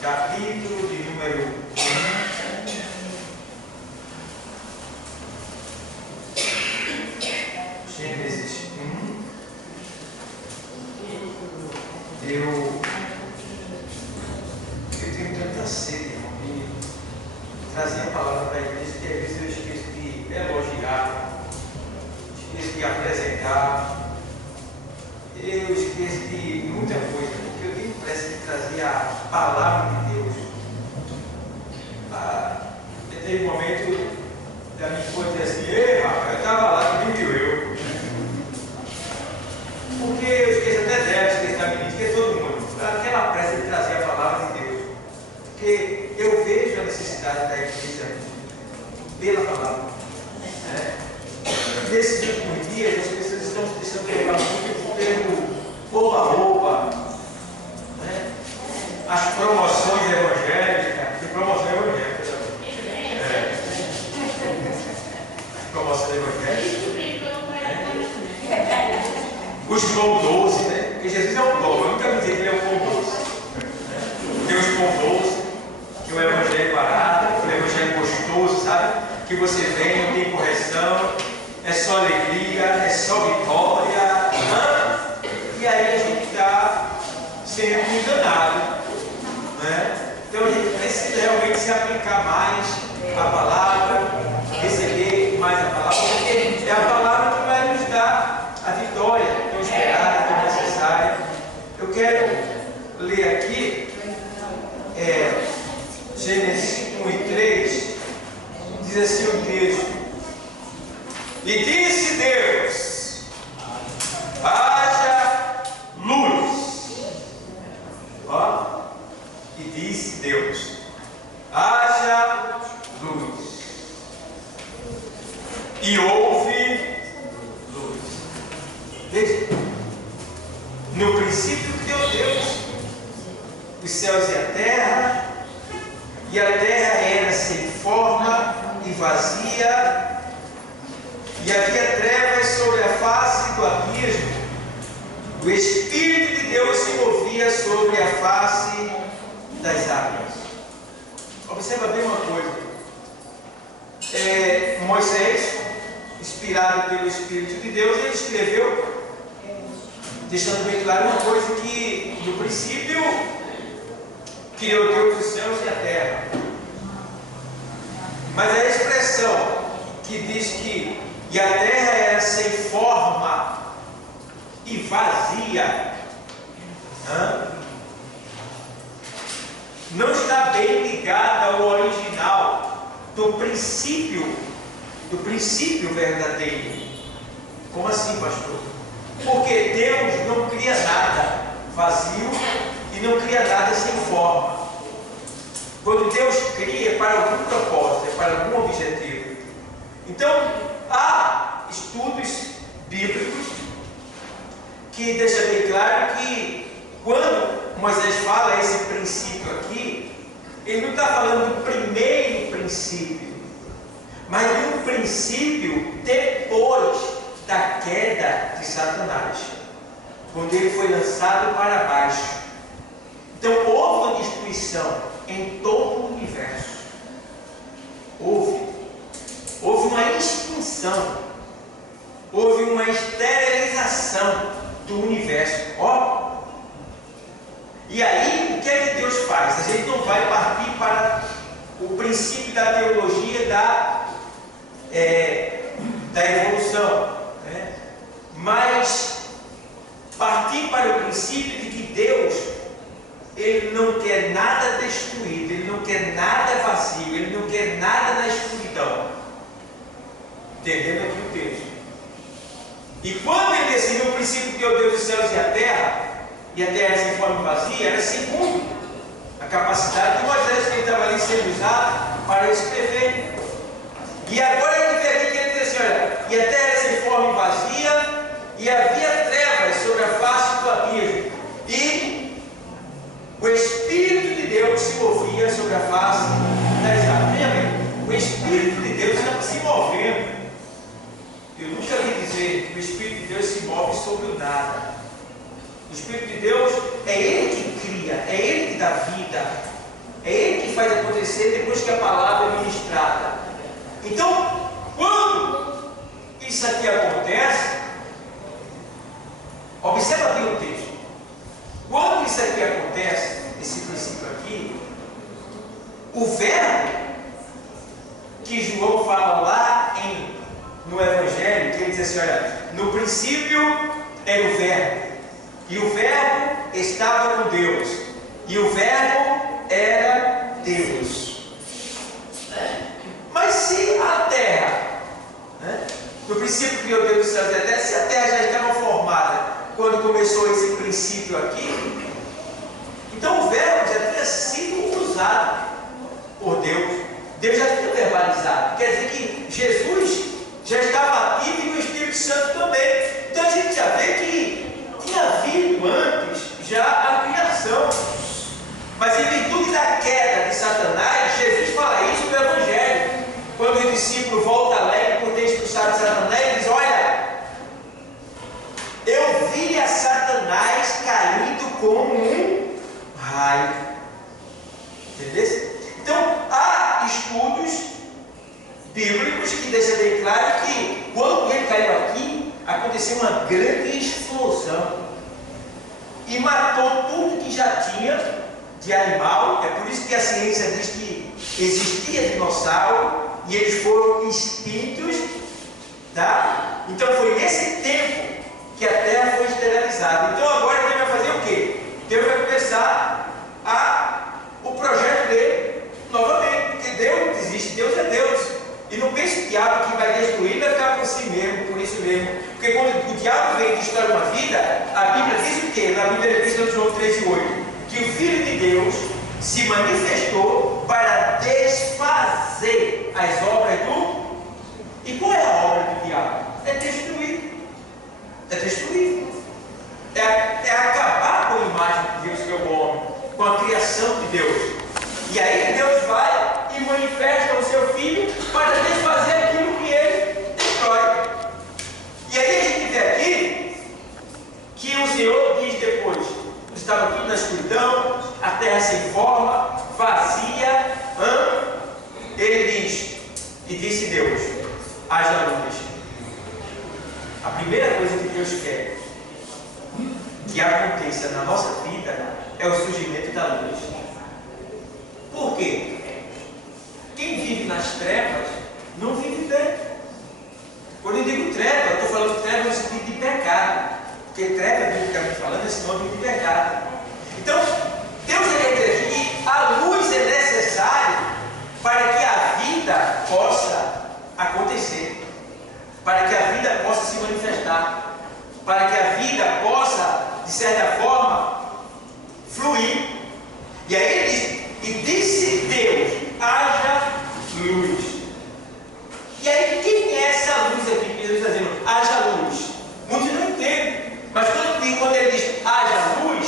capítulo de número 1, Gênesis 1. Eu tenho tanta sede, irmão, de trazer a palavra para a igreja, que às vezes eu esqueço de elogiar, esqueço de apresentar, eu esqueço de muita coisa, porque eu tenho pressa de trazer a palavra de Deus. Teve um momento da minha esposa dizer assim: ei, rapaz, eu estava lá, nem viu eu. Porque eu esqueço até dela, esqueço da menina, esqueço todo mundo. Aquela pressa de trazer a palavra de Deus. Porque eu vejo a necessidade da igreja pela palavra. Nesses últimos dias, as pessoas estão se deixando levar muito pelo roupa-roupa, as promoções evangélicas. Tem promoção evangélica também. Promoção evangélica. Os pão doce, né? Porque Jesus é um pão. Eu nunca me dizer que ele é um pão doce. Tem os pão doce, que o evangelho barato, o evangelho gostoso, sabe? Que você vem, não tem correção, é só alegria, é só vitória. E aí a gente está sendo enganado, né? Então a gente precisa realmente se aplicar mais à palavra, receber mais a palavra, porque é a palavra que vai nos dar a vitória tão esperada, tão necessária. Eu quero ler aqui Gênesis 1 e 3, diz assim o texto: e disse Deus, haja luz. Ó, e disse Deus, haja luz. E houve luz. Veja, no princípio criou Deus os céus e a terra terra era sem forma e vazia, e havia trevas sobre a face do abismo. O Espírito de Deus se movia sobre a face das águas. Observa bem uma coisa. Moisés, inspirado pelo Espírito de Deus, ele escreveu, deixando bem claro uma coisa, que no princípio criou Deus os céus e a terra. Mas a expressão que diz que e a terra era sem forma e vazia, não está bem ligada ao original do princípio verdadeiro. Como assim, pastor? Porque Deus não cria nada vazio e não cria nada sem forma. Quando Deus cria, é para algum propósito, é para algum objetivo. Então, há estudos bíblicos que deixam bem claro que quando Moisés fala esse princípio aqui, ele não está falando do primeiro princípio, mas de um princípio depois da queda de Satanás, quando ele foi lançado para baixo. Então houve uma destruição em todo o universo. Houve uma extinção, houve uma esterilização do universo. E aí, o que é que Deus faz? A gente não vai partir para o princípio da teologia da evolução, né? Mas partir para o princípio de que Deus, Ele não quer nada destruído, Ele não quer nada vazio, Ele não quer nada na escuridão. Entendendo aqui o texto. E quando Ele decidiu o princípio que criou Deus os céus e a terra era sem forma vazia, era segundo a capacidade de Moisés, que ele estava ali sendo usado para escrever. E agora ele vê aqui que ele diz assim: olha, e a terra era sem forma e vazia, e havia trevas sobre a face do abismo, e o Espírito de Deus se movia sobre a face das águas. Veja bem, o Espírito de Deus está se movendo. Eu nunca vi dizer que o Espírito de Deus se move sobre o nada. O Espírito de Deus é Ele que cria, é Ele que dá vida, É Ele que faz acontecer depois que a palavra é ministrada. Então, quando isso aqui acontece, observa bem o texto. Quando isso aqui acontece, esse princípio aqui, o verbo que João fala lá no Evangelho, que ele diz assim, olha, no princípio era o verbo, e o verbo estava com Deus, e o verbo era Deus. Mas se a terra, no princípio criou Deus os céus e a terra, se a terra já estava formada quando começou esse princípio aqui, então o verbo já tinha sido usado por Deus. Deus já tinha verbalizado. Quer dizer que Jesus já estava ativo e o Espírito Santo também. Então a gente já vê que tinha havido antes já a criação. Mas em virtude da queda de Satanás, Jesus fala isso no Evangelho. Quando o discípulo volta alegre por ter expulsado Satanás, ele diz, olha, eu vi a Satanás caindo como um raio. Entendeu? Então, há estudos bíblicos que deixam bem claro que quando ele caiu aqui, aconteceu uma grande explosão e matou tudo que já tinha de animal. É por isso que a ciência diz que existia dinossauro e eles foram extintos, tá? Então foi nesse tempo que a terra foi esterilizada. Então agora Deus vai fazer o quê? Deus vai começar o projeto dele novamente, porque Deus existe, Deus é Deus. E não pense o diabo que vai destruir, vai ficar por si mesmo, por isso mesmo. Porque quando o diabo vem e destrói uma vida, a Bíblia diz o quê? Na Bíblia diz em João 13,8, que o Filho de Deus se manifestou para desfazer as obras do... E qual é a obra do diabo? É destruir. É destruir. É acabar com a imagem de Deus que é o homem, com a criação de Deus. E aí Deus vai e manifesta o seu Filho para desfazer aquilo que ele destrói. E aí a gente vê aqui que o Senhor diz depois, estava tudo na escuridão, a terra sem forma, vazia, ele diz, e disse Deus, haja luz. A primeira coisa que Deus quer que aconteça na nossa vida é o surgimento da luz. Por quê? Quem vive nas trevas não vive bem. Quando eu digo treva, eu estou falando treva no sentido de pecado. Porque treva, biblicamente falando, é sinônimo de pecado. Então, Deus quer dizer que a luz é necessária para que a vida possa acontecer, para que a vida possa se manifestar, para que a vida possa, de certa forma, fluir. E aí ele diz, e disse Deus, haja luz. E aí, quem é essa luz aqui que Deus está dizendo? Haja luz. Muitos não entendem. Mas quando ele diz haja luz,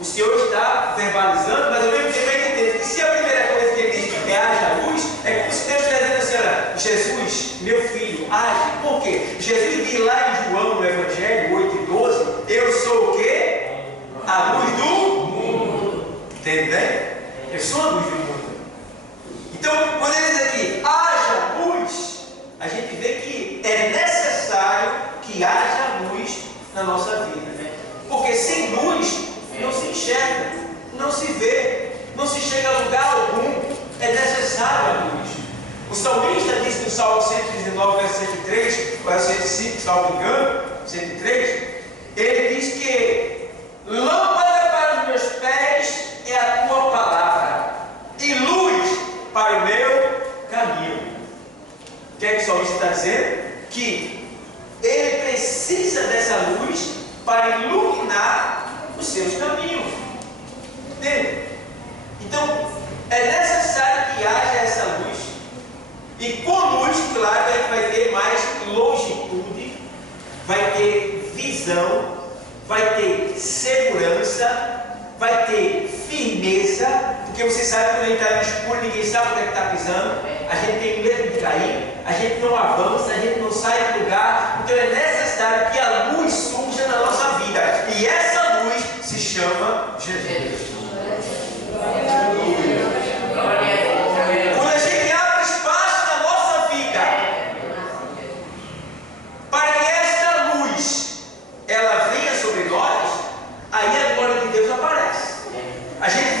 o Senhor está verbalizando, mas ao mesmo tempo ele entende que se a primeira coisa que ele diz é haja luz, é como se Deus estivesse dizendo assim, olha, Jesus, meu filho, age. Por quê? Jesus diz lá em João, no Evangelho 8:12, eu sou o quê? A luz do mundo. Entende? Eu sou a luz do mundo. Então, quando ele diz aqui, haja luz, a gente vê que é necessário que haja luz na nossa vida. Porque sem luz não se enxerga, não se vê, não se chega a lugar algum. É necessário a luz. O salmista diz no Salmo 119, verso 103, ou é 105, salvo engano, 103, ele diz que lâmpada para os meus pés é a tua palavra e luz para o meu caminho. O que é que o salmista está dizendo? Que ele precisa dessa luz para iluminar os seus caminhos. Entende? Então, é necessário que haja essa luz. E com luz, claro, a gente vai ter mais longitude, vai ter visão, vai ter segurança, vai ter firmeza, porque você sabe que quando a gente está no escuro, ninguém sabe onde é que está pisando, a gente tem medo de cair, a gente não avança, a gente não sai do lugar. Então é necessário que a luz surja na nossa vida, e essa luz se chama Jesus. Aleluia.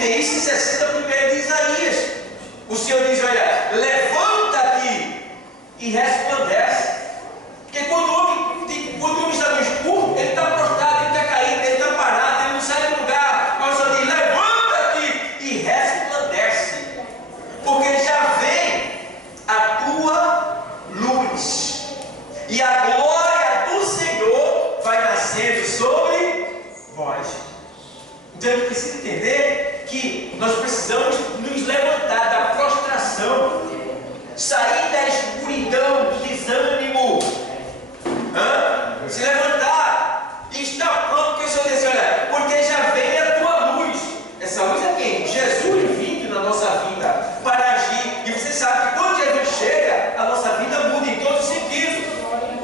vê isso em 60 de Isaías. O Senhor diz, olha, levanta-te e resplandece. Porque quando o homem está no escuro, ele está prostrado, ele está caído, ele está parado, ele não sai do lugar. Mas o Senhor diz, levanta-te e resplandece. Porque já vem a tua luz. E a glória do Senhor vai nascendo sobre vós. Então a gente precisa entender que nós precisamos nos levantar da prostração, sair da escuridão, do desânimo, se levantar e estar pronto, porque o Senhor diz, olha, porque já vem a tua luz. Essa luz é quem? Jesus vindo na nossa vida para agir. E você sabe que quando Jesus chega, a nossa vida muda em todos os sentidos.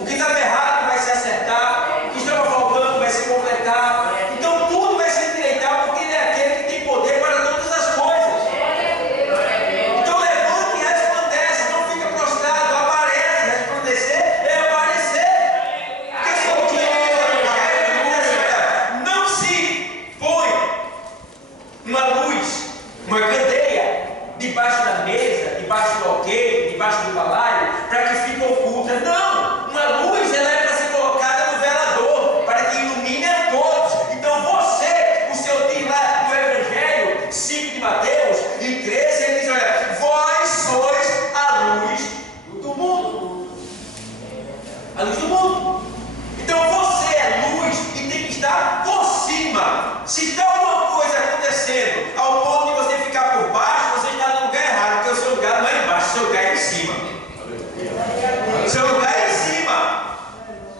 O que estava errado vai se acertar, o que estava faltando vai se completar. Então tudo vai se endireitar, porque Ele é aquele que tem poder para todas as coisas. Então levante e resplandece, não fica prostrado, aparece. Resplandecer é aparecer. Porque se eu tinha não se põe uma luz, uma candeia debaixo da mesa, debaixo do alqueire, debaixo do balaio, para que fique oculta. Não! Uma luz, ela é para ser colocada no velador, para que ilumine a todos. Então você, o Senhor diz lá no Evangelho 5 de Mateus, em 13, ele diz, olha, vós sois a luz do mundo. A luz do mundo. Então você é luz e tem que estar por cima. Se está alguma coisa acontecendo ao ponto de você ficar por baixo, você está no lugar errado, porque o seu lugar não é embaixo, o seu lugar é em cima. O seu lugar é em cima.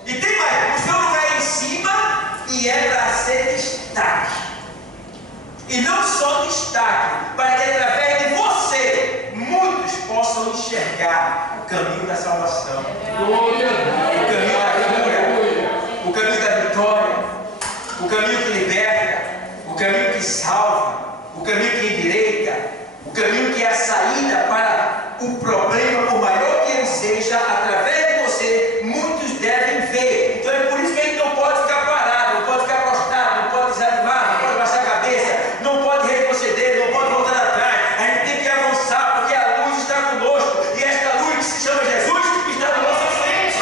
E tem mais, o seu lugar é em cima e é para ser destaque. E não só destaque, para que através de você muitos possam enxergar o caminho da salvação, o caminho da cura, o caminho da vitória, o caminho que liberta, o caminho que salva, o caminho que endireita, o caminho que é a saída para o problema, por maior que ele seja, através de você, muitos devem ver. Então é por isso que a gente não pode ficar parado, não pode ficar prostrado, não pode desanimar, não pode baixar a cabeça, não pode retroceder, não pode voltar atrás. A gente tem que avançar, porque a luz está conosco, e esta luz que se chama Jesus está na nossa frente.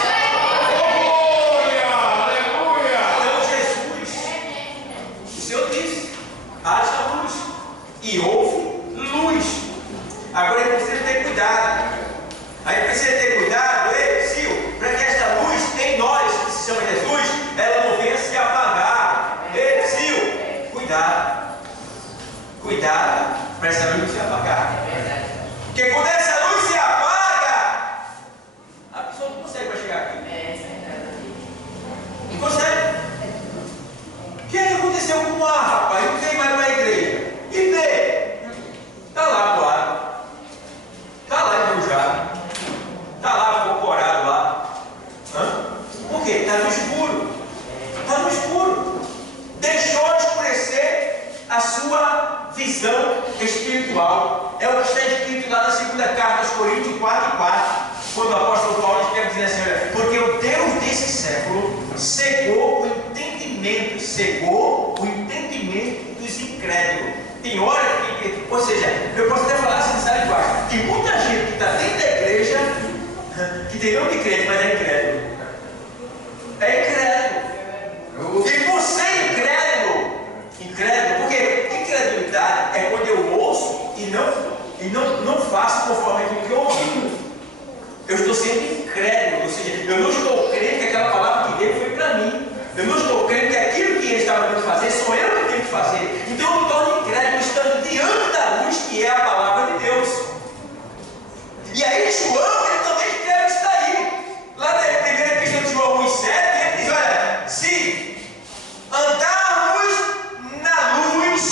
Então Jesus, o Senhor disse, haja luz, e houve luz. Agora a gente precisa ter cuidado. A gente precisa ter cuidado, Sil, para que esta luz em nós, que se chama Jesus, ela não venha se apagar. Sil, cuidado. Cuidado para essa luz se apagar. Porque quando essa luz se apaga, a pessoa não consegue mais chegar aqui. Não consegue. O que aconteceu com o ar, rapaz? Não veio mais para a igreja. E vê, está lá do lado, está lá embrujado, está lá corporado lá. Por quê? Está no escuro. Está no escuro. Deixou escurecer a sua visão espiritual. É o que está escrito lá na segunda carta aos Coríntios 4:4, quando o apóstolo Paulo escreve dizendo assim, olha, porque o Deus desse século cegou o entendimento dos incrédulos. Tem hora que, ou seja, eu posso até falar assim, nessa linguagem, tem muita gente que está dentro da igreja, que tem nome de crente, mas é incrédulo. É incrédulo. E por ser incrédulo, porque incredulidade é quando eu ouço e não faço conforme aquilo que eu ouvi. Eu estou sendo incrédulo, ou seja, eu não estou crendo que aquela palavra que veio foi para mim. Eu não estou crendo que aquilo que ele estava tendo que fazer, sou eu que tenho que fazer. Então eu me torno incrédulo estando diante da luz que é a palavra de Deus. E aí João, ele também escreve isso daí. Lá na primeira epístola de João 1:7, ele diz, olha, se andarmos na luz,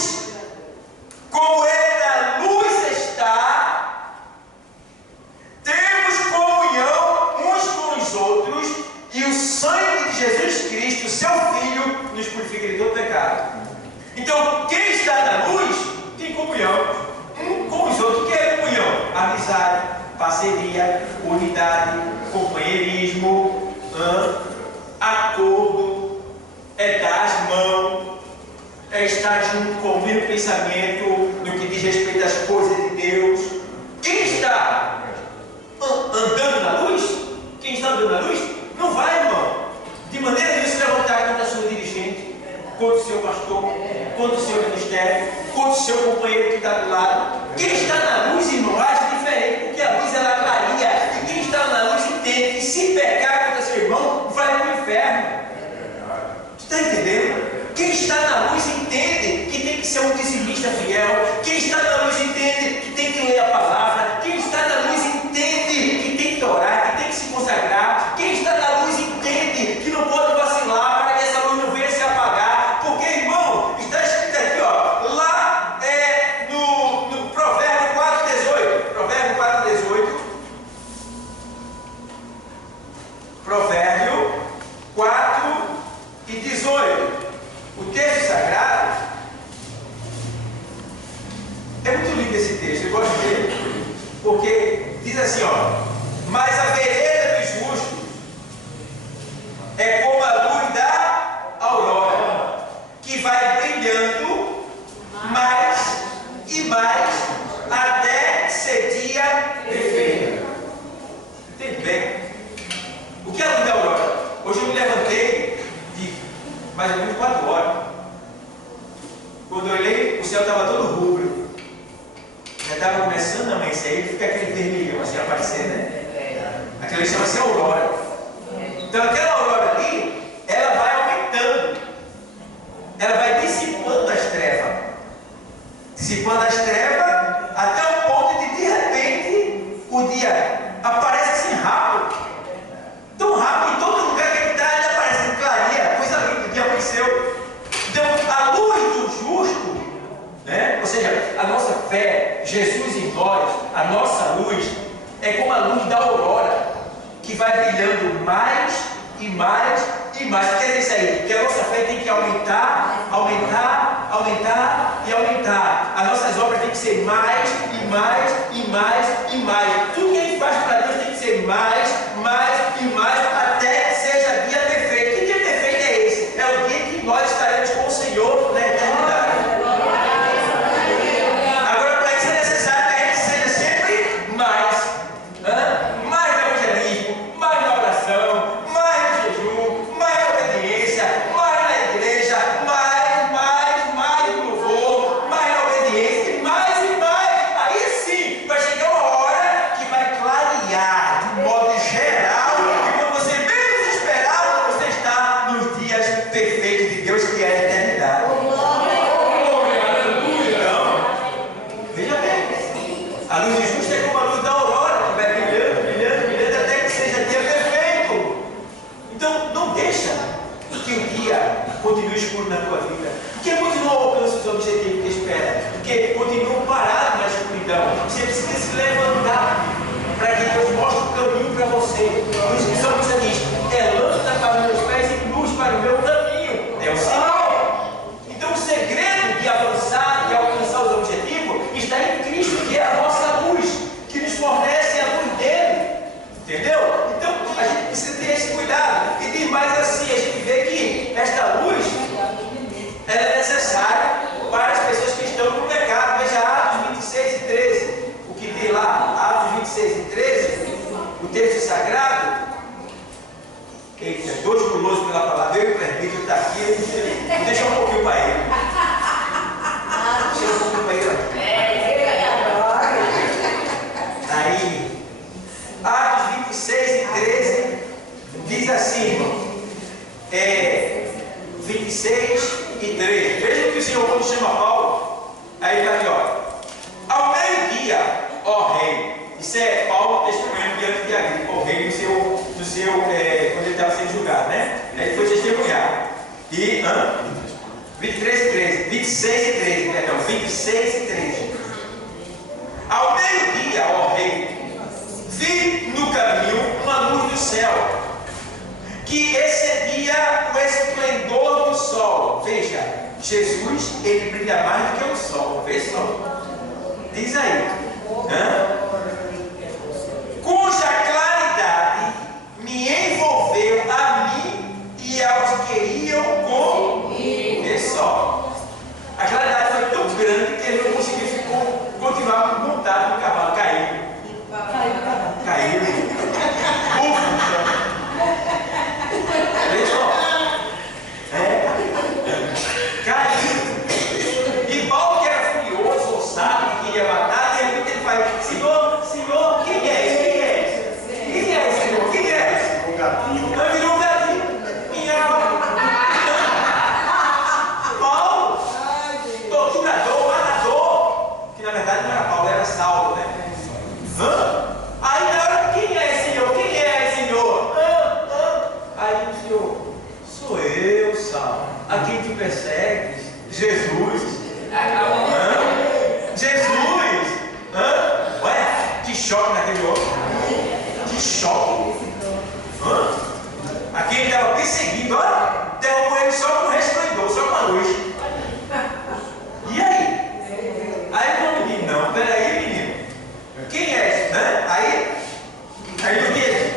como ele na luz está, temos comunhão uns com os outros, e o sangue de Jesus Cristo, seu Filho, nos purifica de todo pecado. Então, quem está na luz tem comunhão um com os outros. O que é comunhão? Amizade, parceria, unidade, companheirismo, acordo, é dar as mãos, é estar junto com o mesmo pensamento, respeito às coisas de Deus. Quem está andando na luz? Quem está andando na luz? Não vai, irmão, de maneira nenhuma se levantar contra a sua dirigente, contra o seu pastor, contra o seu ministério, contra o seu companheiro que está do lado. Quem está na luz, irmão, age diferente, porque a luz ela clareia. E quem está na luz entende que se pecar contra seu irmão, vai para o inferno. Tu está entendendo? Quem está na luz entende que tem que ser um dizimista fiel. Quem está na luz entende que tem que ler a palavra. Quem está na luz entende que tem que orar, que tem que se consagrar. Quem está na luz entende que não pode vacilar para que essa luz não venha se apagar. Porque, irmão, está escrito aqui, ó, lá no Provérbio 4,18. Provérbio 4,18. Provérbio 4,18. O texto sagrado é muito lindo esse texto, eu gosto dele, porque diz assim, ó: mas a vereda dos justos é como a luz da aurora, que vai brilhando mais e mais até ser dia perfeito. Entende bem? O que é a luz da aurora? Hoje eu me levantei de mais ou menos 4 horas. Quando eu olhei, o céu estava todo rubro. Já estava começando a amanhecer, aí fica aquele vermelhão assim aparecendo, né? Aquilo chama-se aurora. Então aquela aurora ali, ela vai aumentando. Ela vai dissipando as trevas. Dissipando as trevas até o ponto de repente, o dia aparece assim rápido. Tão rápido, em todo lugar que ele está, ele aparece, clareia, coisa linda, o dia amanheceu. Então, a luz do justo, né? Ou seja, a nossa fé, Jesus em nós, a nossa luz, é como a luz da aurora, que vai brilhando mais e mais e mais. Quer dizer isso aí, que a nossa fé tem que aumentar, aumentar, aumentar e aumentar. As nossas obras têm que ser mais e mais e mais e mais. Tudo que a gente faz para Deus tem que ser mais, mais e mais, até que seja dia perfeito. Que dia perfeito é esse? É o dia que nós estaremos com o Senhor na eternidade. Agora, para isso é necessário que a gente seja sempre mais. Mais no evangelismo, mais na oração, mais no jejum, mais na obediência, mais na igreja, mais no louvor, mais na obediência, e mais. Aí sim, vai chegar uma hora que vai clarear de modo geral, e quando você menos esperar, você está nos dias perfeitos de Deus, que é a eternidade. Então, veja bem, a luz do justo é como a luz da aurora, que vai brilhando, brilhando, brilhando, até que seja dia perfeito. Então, não deixa que o dia continue escuro na tua vida, porque muito não alcança os objetivos que espera, porque continua parado na escuridão. Você precisa se levantar para que Deus mostre o caminho para você. Por isso que o salmista diz: é lâmpada para os meus pés e luz para o meu caminho. É o Senhor. Então, o segredo de avançar e alcançar os objetivos está em Cristo, que é a nossa luz, que nos fornece a luz dele. Entendeu? Então, a gente precisa ter esse cuidado. E diz mais assim: a gente vê que esta luz ela é necessária para as pessoas que estão no pecado. Veja Atos 26 e 13. O que diz lá, Atos 26 e 13, o texto sagrado. Eita, dois gulosos pela palavra. Eu e o presbítero está aqui. Deixa um pouquinho para ele. Deixa um pouquinho para ele. Aí, Atos 26 e 13 diz assim, irmão. 26 e 13. Veja que o Senhor, quando chama Paulo, aí está aqui, ó: ao meio-dia, ó rei. Isso é Paulo testemunhando diante de Agripa, o rei quando ele estava sendo julgado, né? Ele foi testemunhar. E 23 e 13, 26 e 13, perdão, 26 e 13. Ao meio-dia, ó rei, vi no caminho uma luz do céu, que excedia o esplendor do sol. Veja, Jesus, ele brilha mais do que o sol. Vê só. Diz aí. Cuja claridade me envolveu a mim e aos que iam comigo. Vê só. A claridade foi tão grande que ele não conseguiu verdade não era Paulo, era Saulo, né? Aí na hora, quem é, Senhor? Quem é, Senhor? Aí o Senhor, sou eu, Saulo. A quem tu persegues? Jesus. Jesus. Olha, que choque naquele homem. Que choque. Aqui ele estava perseguindo, olha, derrubou ele só com o resplendor, só com a luz. E aí? Aí o menino, não, peraí, menino. Quem é? Né? Aí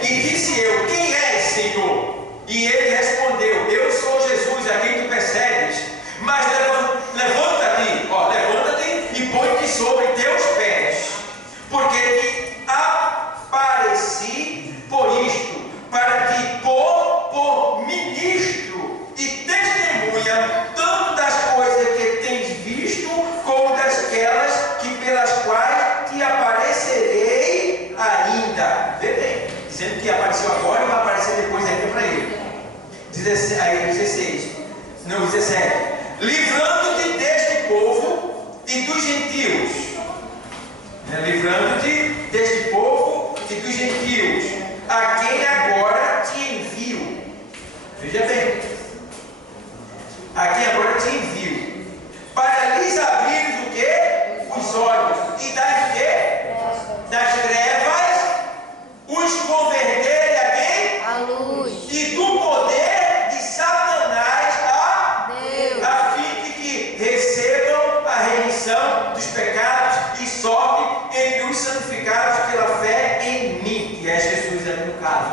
e disse eu, quem é, Senhor? E ele respondeu, eu sou Jesus, a quem tu persegues. Mas levanta-te, levanta-te e põe-te sobre teus pés, porque te apareci por isto, para te pôr por ministro e testemunha, tanto das coisas que tens visto, como dasquelas que pelas quais te aparecerei ainda. Vê bem, dizendo que apareceu agora e vai aparecer depois ainda para ele. 17. Livrando-te deste povo e dos gentios. Livrando-te deste povo e dos gentios, a quem agora te envio. Veja bem, a quem agora te envio, para lhes abrir o quê? Os olhos, e das quê? Das trevas, os converter a quem? A luz. E do poder de Satanás Deus, a fim de que recebam a remissão dos pecados e sorte entre os santificados pela fé em mim, que é Jesus ali no caso.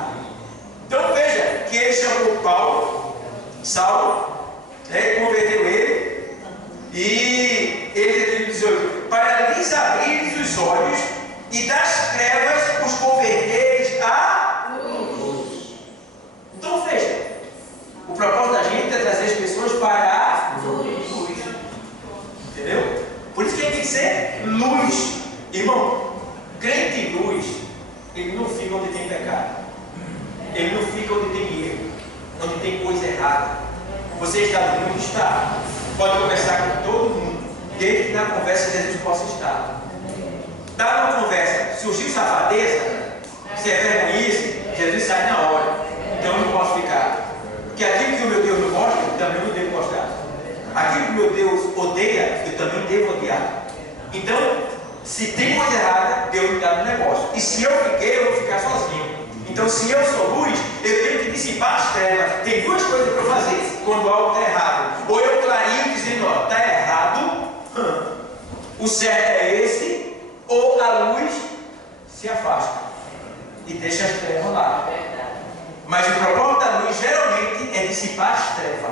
Então veja que ele chamou Saulo, converteu ele, e ele diz: para lhes abrir os olhos e das trevas os converteres a luz. Então veja, o propósito da gente é trazer as pessoas para a luz. Entendeu? Por isso que tem que ser luz. Irmão, crente em luz, ele não fica onde tem pecado. Ele não fica onde tem erro, onde tem coisa errada. Você está no mundo? Está. Pode conversar com todo mundo, desde que na conversa Jesus possa estar. Está numa conversa, surgiu safadeza, se é vergonhice, Jesus sai na hora. Então eu não posso ficar. Porque aquilo que o meu Deus não gosta, eu também não devo gostar. Aquilo que o meu Deus odeia, eu também devo odiar. Então, se tem coisa errada, Deus me dá no negócio. E se eu fiquei, eu vou ficar sozinho. Então, se eu sou luz, eu tenho que dissipar as trevas. Tem duas coisas para eu fazer quando algo está errado. Ou eu clareio dizendo, está errado, o certo é esse, ou a luz se afasta e deixa as trevas lá. Mas o propósito da luz geralmente é dissipar as trevas,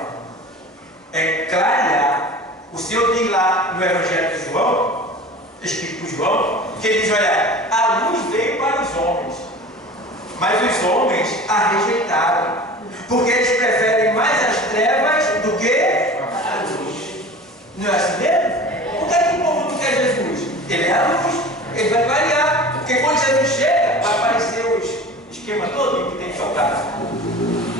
é clarear. O Senhor diz lá no Evangelho de João, escrito por João, que ele diz: olha, a luz veio para os homens, mas os homens a rejeitaram, porque eles preferem mais as trevas do que a luz. Não é assim mesmo? Por que o povo não quer Jesus? Ele é a luz, ele vai clarear, porque quando Jesus chega, vai aparecer os esquemas todos que tem que soltar.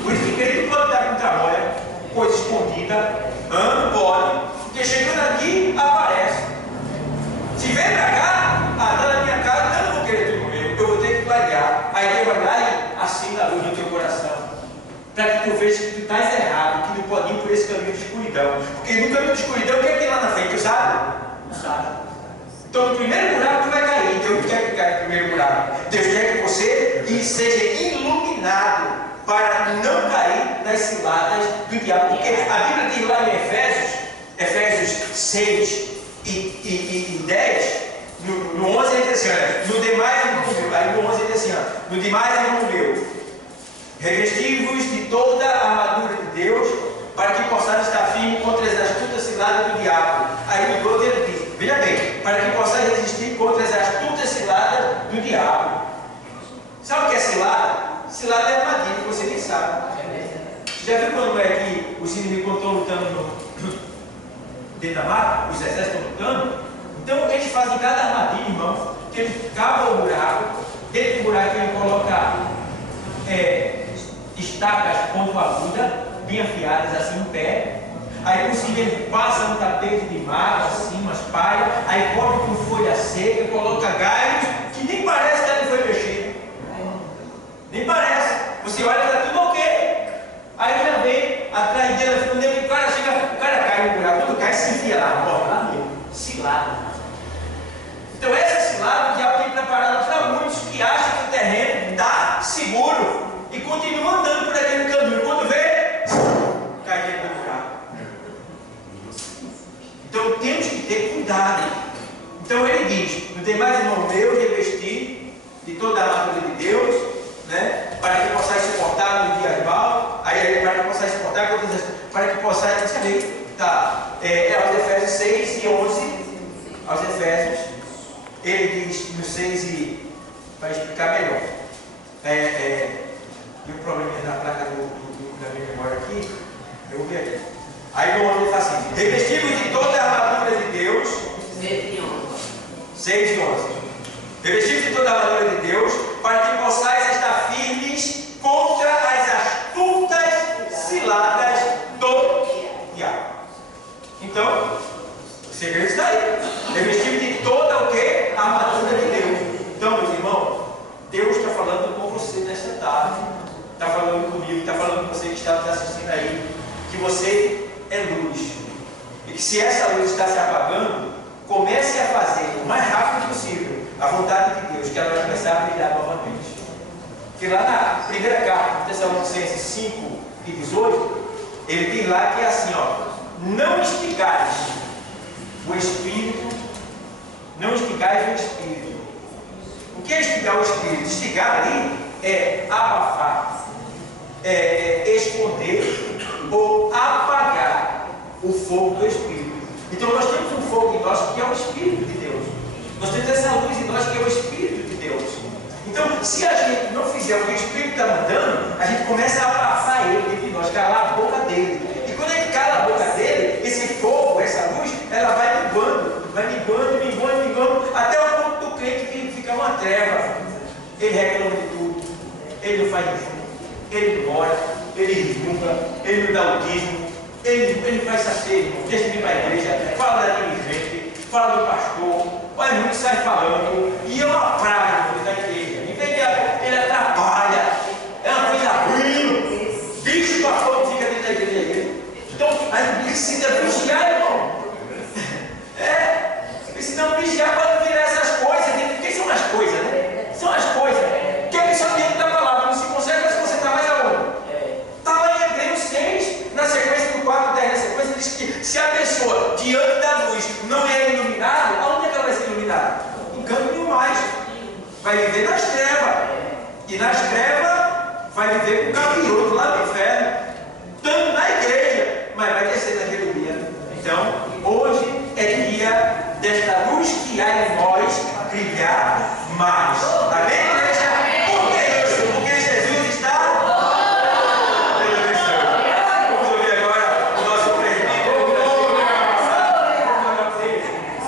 Por isso que ele pode dar com trabalho, coisa escondida, não pode, porque chegando aqui, aparece. Se vem para cá, está na minha casa, eu não vou querer tudo meu, eu vou ter que clarear. Aí Deus vai lá e acenda a luz no teu coração, para que tu veja que tu estás errado, que não pode ir por esse caminho de escuridão. Porque no caminho de escuridão, o que é que tem lá na frente? Tu sabe? Não sabe. Então, no primeiro buraco, tu vai cair. Deus não quer que caia no primeiro buraco. Deus quer que você seja iluminado para não cair nas ciladas do diabo. Porque a Bíblia diz lá em Efésios 6 e 10, no 11 ele diz assim: olha, no demais, aí no 11 ele diz assim: olha, no demais, irmão meu, revesti-vos de toda a armadura de Deus, para que possais estar firme contra as astutas ciladas do diabo. Aí no 12 ele diz: veja bem, para que possais resistir contra as astutas ciladas do diabo. Sabe o que é cilada? Cilada é armadilha, que você nem sabe. Você já viu quando é que os inimigos estão lutando dentro da mata? Os exércitos estão lutando? Então eles fazem cada armadilha, irmão, que eles cavam o buraco, dentro do buraco eles colocam estacas ponto aguda, bem afiadas assim no pé. aí por cima ele passa um tapete de mato, assim, umas palhas, aí cobre com folha seca, coloca galhos, que nem parece que ela foi mexida. Nem parece. Você olha, está tudo ok. Aí já vem atrás dele, quando o cara chega, o cara cai no buraco, quando cai, se enfia lá, morre lá mesmo. Cilada. Então essa cilada já tem preparada para muitos que acham que o terreno está seguro e continuam andando por aquele caminho. Quando vê, cai dentro do buraco. Então temos que ter cuidado. Então ele diz: não tem mais irmão meu, revestir de toda a armadura de Deus, né, para que possais suportar no dia maus. Aí para que possais suportar, para que possais saber. Tá, aos Efésios 6 e 11. Aos Efésios, ele diz no 6 e vai explicar melhor. Deu um problema na placa da minha memória aqui. Eu vou ver aqui. Aí no 11 ele fala assim: revestivos de toda a armadura de Deus. 6 e 11. Revestivos de toda a armadura de Deus, para que possais estar firmes contra as astutas ciladas do diabo. Então, o segredo está aí. Revestido de toda o que? A armadura de Deus. Então, meus irmãos, Deus está falando com você nesta tarde. Está falando comigo, está falando com você que está assistindo aí. Que você é luz. E que se essa luz está se apagando, comece a fazer o mais rápido possível a vontade de Deus, que ela vai começar a brilhar novamente. Porque lá na primeira carta, Tessalonicenses 5 e 18, ele diz lá que é assim, ó: não instigais o Espírito, não instigais o Espírito. O que é instigar o Espírito? Instigar ali é abafar, esconder ou apagar o fogo do Espírito. Então nós temos um fogo em nós que é o Espírito de Deus. Nós temos essa luz em nós que é o Espírito de Deus. Então, se a gente não fizer o que o Espírito está mandando, a gente começa a abafar ele dentro de nós, calar a boca dele. E quando ele cala a boca dele, esse fogo, essa luz, ela vai minguando, até o ponto do crente que fica uma treva. Ele reclama de tudo, ele não faz jejum, ele não ora, ele resmunga, ele não dá o dízimo, ele faz essa ceia, deixa de ir para a igreja, fala da dirigente, fala do pastor, olha, muito sai falando, e é uma praga da igreja. Em vez de ele atrapalha, é uma coisa ruim, bicho do pastor fica dentro da igreja. Então, a gente precisa vigiar, irmão. Precisamos vigiar para não virar essas coisas. O que são as coisas, né? São as coisas. Que é isso dentro da palavra. Não se consegue, mas você está mais aonde? Está lá em Hebreus 6, na sequência do 4, 10, na sequência, diz que se a pessoa diante da luz não é iluminada, aonde é que ela vai ser iluminada? Em campo nenhum mais. Vai viver nas trevas. E nas trevas vai viver com o caminhoto lá no inferno. Tanto na igreja, mas vai descer naquele dia. Então, hoje é dia desta luz que há em nós brilhar mais. Amém, igreja?